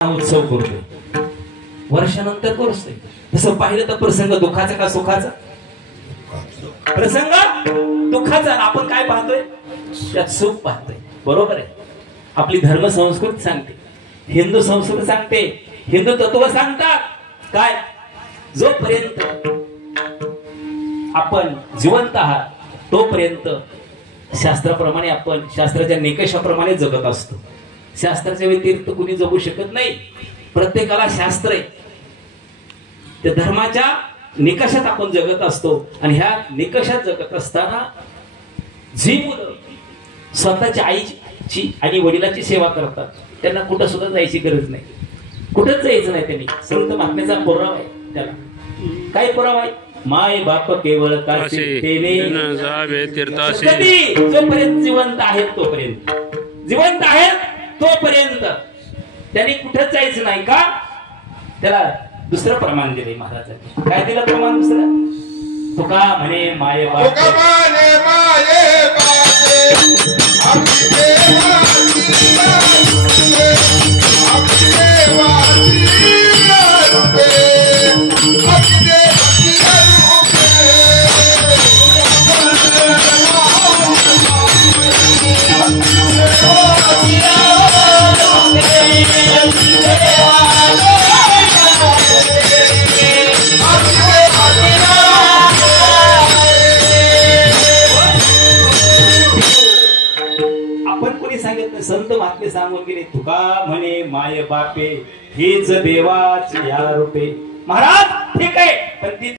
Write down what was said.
उत्सव करतोय, वर्षानंतर करतोय. तसं पाहिलं तर प्रसंग दुःखाचा का सुखाचा? प्रसंग दुःखाचा. आपण काय पाहतोय? त्यात सुख पाहतोय. बरोबर आहे. आपली धर्म संस्कृती सांगते, हिंदू संस्कृती सांगते, हिंदू तत्व सांगतात काय, जोपर्यंत आपण जिवंत आहात तोपर्यंत शास्त्राप्रमाणे आपण शास्त्राच्या निकषाप्रमाणे जगत असतो. शास्त्राच्या व्यतिरिक्त कुणी जगू शकत नाही. प्रत्येकाला शास्त्र आहे. त्या धर्माच्या निकषात आपण जगत असतो. आणि ह्या निकषात जगत असताना जी मुलं स्वतःच्या आईची आणि वडिलांची सेवा करतात त्यांना कुठं सुद्धा जायची गरज नाही, कुठंच जायचं नाही. त्यांनी संत महात्म्याचा पुरावा आहे. त्याला काय पुरावा आहे? माय बाप केवळ काशी जावे तीर्थाशी. जोपर्यंत जिवंत आहेत तोपर्यंत, जिवंत आहेत तोपर्यंत त्यांनी कुठेच जायचं नाही. का? त्याला दुसरं प्रमाण दिले महाराजांनी. काय दिलं प्रमाण दुसरं? तुका म्हणे माये बाप, संत महात्मे सांगून गेले. तुका म्हणे माय बापे हीच देवाची या रूपे. महाराज ठीक आहे, पण ती